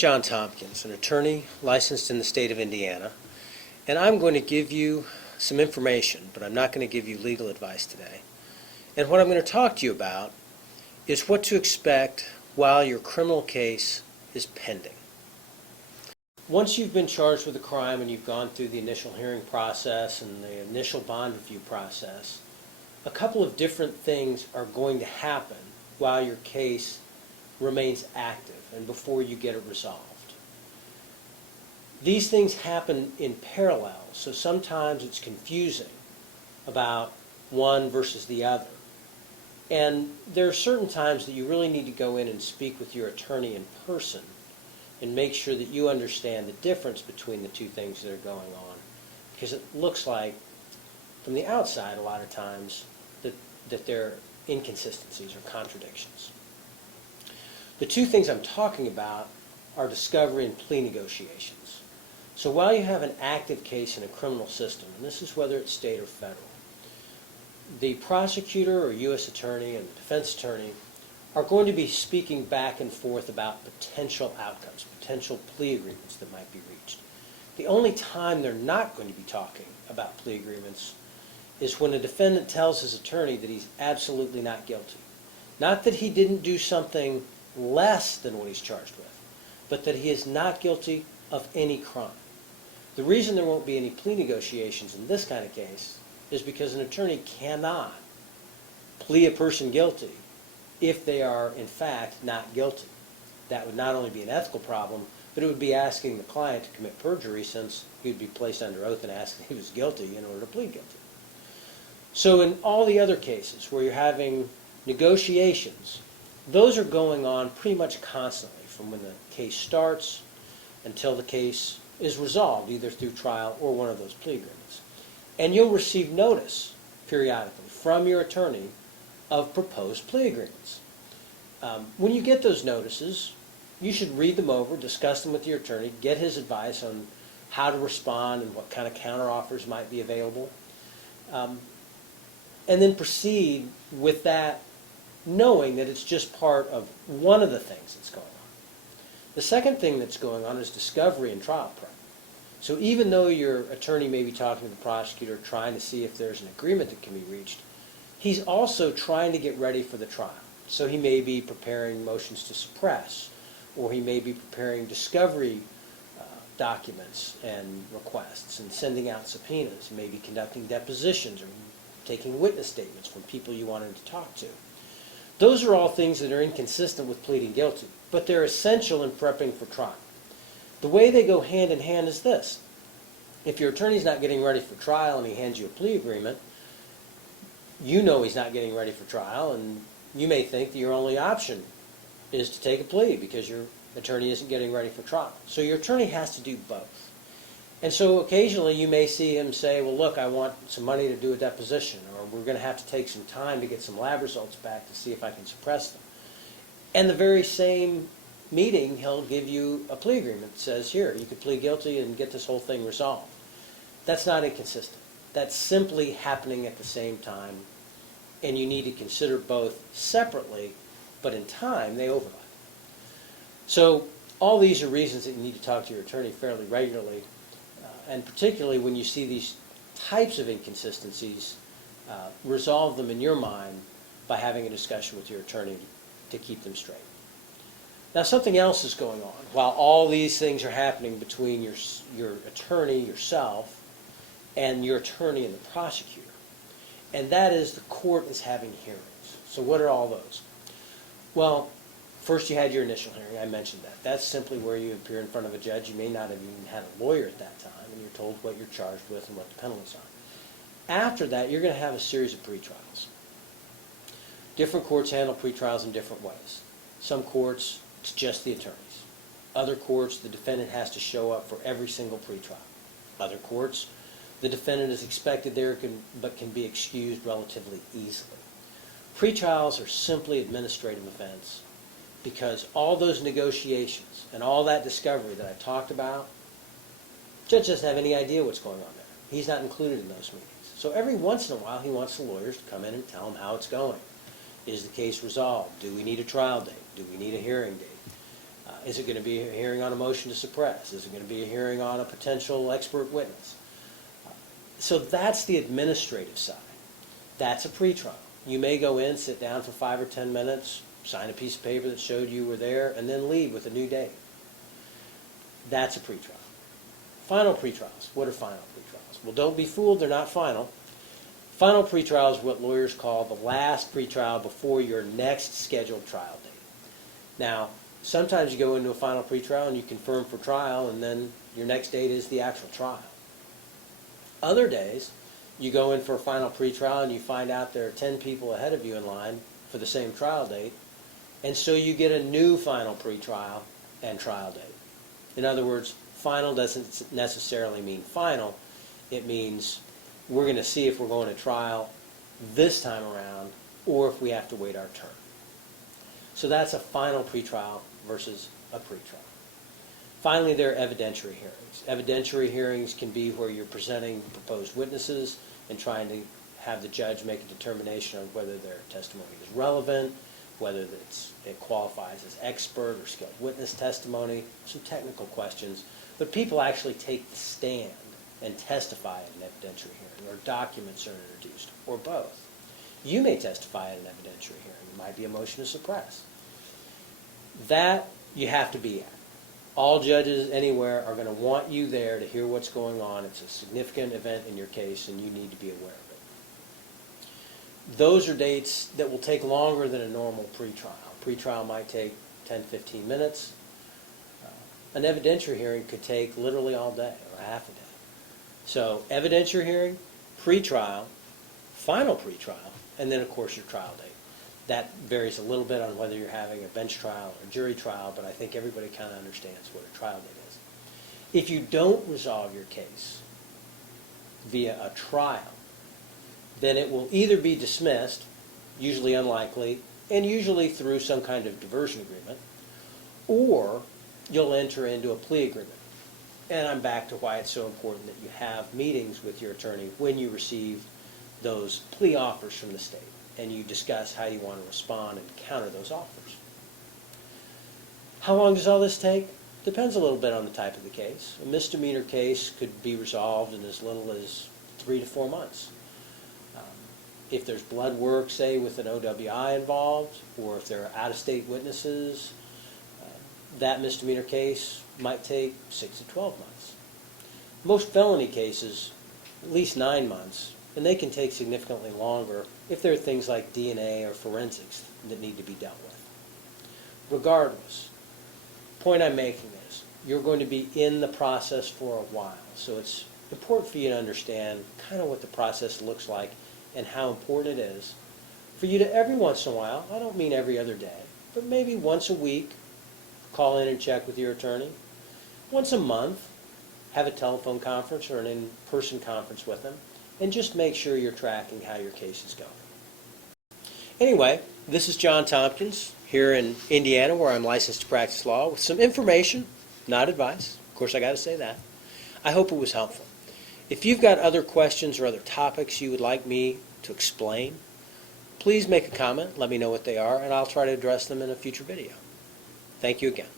John Tompkins, an attorney licensed in the state of Indiana, and I'm going to give you some information, but I'm not going to give you legal advice today. And what I'm going to talk to you about is what to expect while your criminal case is pending. Once you've been charged with a crime and you've gone through the initial hearing process and the initial bond review process, a couple of different things are going to happen while your case remains active and before you get it resolved. These things happen in parallel, so sometimes it's confusing about one versus the other. And there are certain times that you really need to go in and speak with your attorney in person and make sure that you understand the difference between the two things that are going on. Because it looks like, from the outside a lot of times, that there are inconsistencies or contradictions. The two things I'm talking about are discovery and plea negotiations. So while you have an active case in a criminal system, and this is whether it's state or federal, the prosecutor or U.S. attorney and the defense attorney are going to be speaking back and forth about potential outcomes, potential plea agreements that might be reached. The only time they're not going to be talking about plea agreements is when a defendant tells his attorney that he's absolutely not guilty. Not that he didn't do something less than what he's charged with, but that he is not guilty of any crime. The reason there won't be any plea negotiations in this kind of case is because an attorney cannot plea a person guilty if they are, in fact, not guilty. That would not only be an ethical problem, but it would be asking the client to commit perjury, since he would be placed under oath and asked if he was guilty in order to plead guilty. So in all the other cases where you're having negotiations, those are going on pretty much constantly from when the case starts until the case is resolved, either through trial or one of those plea agreements. And you'll receive notice periodically from your attorney of proposed plea agreements. When you get those notices, you should read them over, discuss them with your attorney, get his advice on how to respond and what kind of counteroffers might be available, and then proceed with that, knowing that it's just part of one of the things that's going on. The second thing that's going on is discovery and trial prep. So even though your attorney may be talking to the prosecutor, trying to see if there's an agreement that can be reached, he's also trying to get ready for the trial. So he may be preparing motions to suppress, or he may be preparing discovery documents and requests and sending out subpoenas, maybe conducting depositions or taking witness statements from people you want him to talk to. Those are all things that are inconsistent with pleading guilty, but they're essential in prepping for trial. The way they go hand in hand is this. If your attorney's not getting ready for trial and he hands you a plea agreement, you know he's not getting ready for trial, and you may think that your only option is to take a plea because your attorney isn't getting ready for trial. So your attorney has to do both. And so occasionally you may see him say, well, look, I want some money to do a deposition, or we're going to have to take some time to get some lab results back to see if I can suppress them. And the very same meeting, he'll give you a plea agreement that says, here, you could plead guilty and get this whole thing resolved. That's not inconsistent. That's simply happening at the same time, and you need to consider both separately, but in time they overlap. So all these are reasons that you need to talk to your attorney fairly regularly, and particularly when you see these types of inconsistencies, resolve them in your mind by having a discussion with your attorney to keep them straight. Now, something else is going on while all these things are happening between your attorney, yourself, and your attorney and the prosecutor. And that is, the court is having hearings. So what are all those? Well, first you had your initial hearing. I mentioned that. That's simply where you appear in front of a judge. You may not have even had a lawyer at that time, and you're told what you're charged with and what the penalties are. After that, you're going to have a series of pretrials. Different courts handle pretrials in different ways. Some courts, it's just the attorneys. Other courts, the defendant has to show up for every single pretrial. Other courts, the defendant is expected there but can be excused relatively easily. Pretrials are simply administrative events because all those negotiations and all that discovery that I talked about, the judge doesn't have any idea what's going on there. He's not included in those meetings. So every once in a while he wants the lawyers to come in and tell him how it's going. Is the case resolved? Do we need a trial date? Do we need a hearing date? Is it going to be a hearing on a motion to suppress? Is it going to be a hearing on a potential expert witness? So that's the administrative side. That's a pretrial. You may go in, sit down for 5 or 10 minutes, sign a piece of paper that showed you were there, and then leave with a new date. That's a pretrial. Final pretrials. What are final pretrials? Well, don't be fooled, they're not final. Final pretrial is what lawyers call the last pretrial before your next scheduled trial date. Now, sometimes you go into a final pretrial and you confirm for trial, and then your next date is the actual trial. Other days, you go in for a final pretrial and you find out there are 10 people ahead of you in line for the same trial date, and so you get a new final pretrial and trial date. In other words, final doesn't necessarily mean final. It means we're going to see if we're going to trial this time around or if we have to wait our turn. So that's a final pretrial versus a pretrial. Finally, there are evidentiary hearings. Evidentiary hearings can be where you're presenting proposed witnesses and trying to have the judge make a determination on whether their testimony is relevant, whether it qualifies as expert or skilled witness testimony, some technical questions. But people actually take the stand and testify at an evidentiary hearing, or documents are introduced, or both. You may testify at an evidentiary hearing. It might be a motion to suppress. That you have to be at. All judges anywhere are going to want you there to hear what's going on. It's a significant event in your case, and you need to be aware of it. Those are dates that will take longer than a normal pretrial. Pretrial might take 10, 15 minutes. An evidentiary hearing could take literally all day or half a day. So evidentiary hearing, pretrial, final pretrial, and then of course your trial date. That varies a little bit on whether you're having a bench trial or jury trial, but I think everybody kind of understands what a trial date is. If you don't resolve your case via a trial, then it will either be dismissed, usually unlikely, and usually through some kind of diversion agreement, or you'll enter into a plea agreement. And I'm back to why it's so important that you have meetings with your attorney when you receive those plea offers from the state, and you discuss how you want to respond and counter those offers. How long does all this take? Depends a little bit on the type of the case. A misdemeanor case could be resolved in as little as 3 to 4 months. If there's blood work, say, with an OWI involved, or if there are out-of-state witnesses, that misdemeanor case might take 6 to 12 months. Most felony cases, at least 9 months, and they can take significantly longer if there are things like DNA or forensics that need to be dealt with. Regardless, the point I'm making is you're going to be in the process for a while, so it's important for you to understand kind of what the process looks like and how important it is for you to every once in a while, I don't mean every other day, but maybe once a week, call in and check with your attorney. Once a month, have a telephone conference or an in-person conference with them, and just make sure you're tracking how your case is going. Anyway, this is John Tompkins here in Indiana, where I'm licensed to practice law, with some information, not advice. Of course, I got to say that. I hope it was helpful. If you've got other questions or other topics you would like me to explain, please make a comment, let me know what they are, and I'll try to address them in a future video. Thank you again.